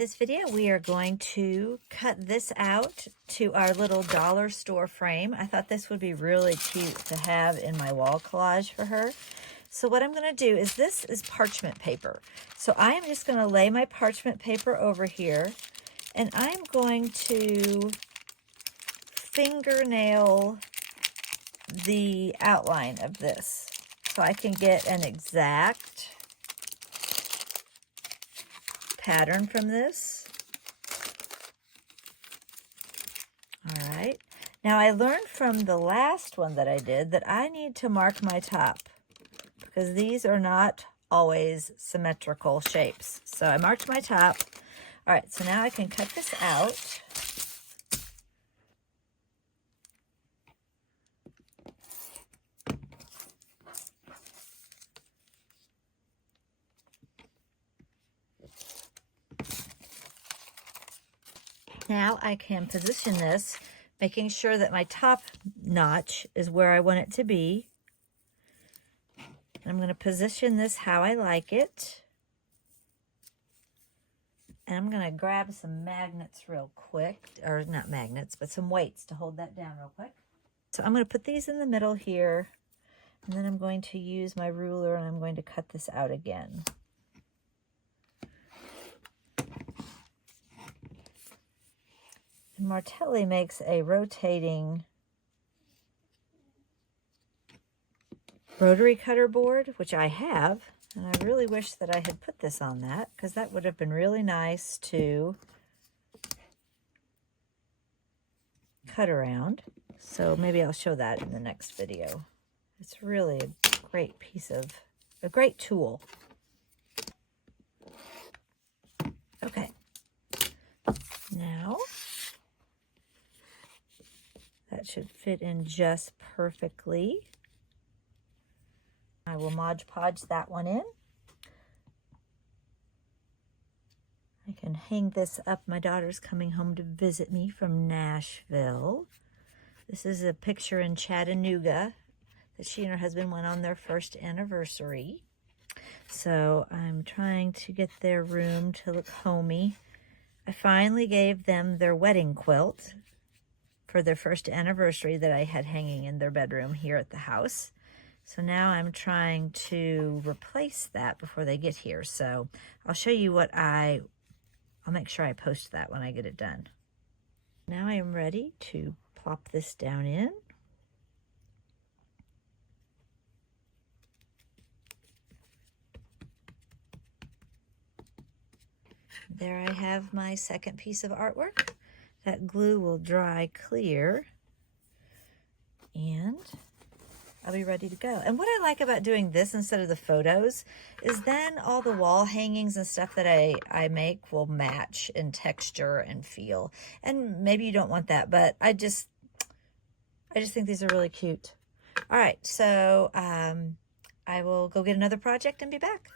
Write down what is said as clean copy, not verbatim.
this video, we are going to cut this out to our little dollar store frame. I thought this would be really cute to have in my wall collage for her. So what I'm going to do is, this is parchment paper. So I am just going to lay my parchment paper over here, and I'm going to fingernail the outline of this so I can get an exact pattern from this. All right. Now I learned from the last one that I did that I need to mark my top because these are not always symmetrical shapes. So I marked my top. All right, so now I can cut this out. Now I can position this, making sure that my top notch is where I want it to be. I'm going to position this how I like it. And I'm going to grab some magnets real quick, or not magnets, but some weights to hold that down real quick. So I'm going to put these in the middle here, and then I'm going to use my ruler and I'm going to cut this out again. Martelli makes a rotating rotary cutter board, which I have, and I really wish that I had put this on that because that would have been really nice to cut around. So maybe I'll show that in the next video. It's really a great a great tool. Okay, now that should fit in just perfectly. I will Mod Podge that one in. I can hang this up. My daughter's coming home to visit me from Nashville. This is a picture in Chattanooga that she and her husband went on their first anniversary. So I'm trying to get their room to look homey. I finally gave them their wedding quilt for their first anniversary that I had hanging in their bedroom here at the house. So now I'm trying to replace that before they get here. So I'll show you what I'll make sure I post that when I get it done. Now I am ready to plop this down in. There I have my second piece of artwork. That glue will dry clear and I'll be ready to go. And what I like about doing this instead of the photos is then all the wall hangings and stuff that I make will match in texture and feel. And maybe you don't want that, but I just think these are really cute. All right, so I will go get another project and be back.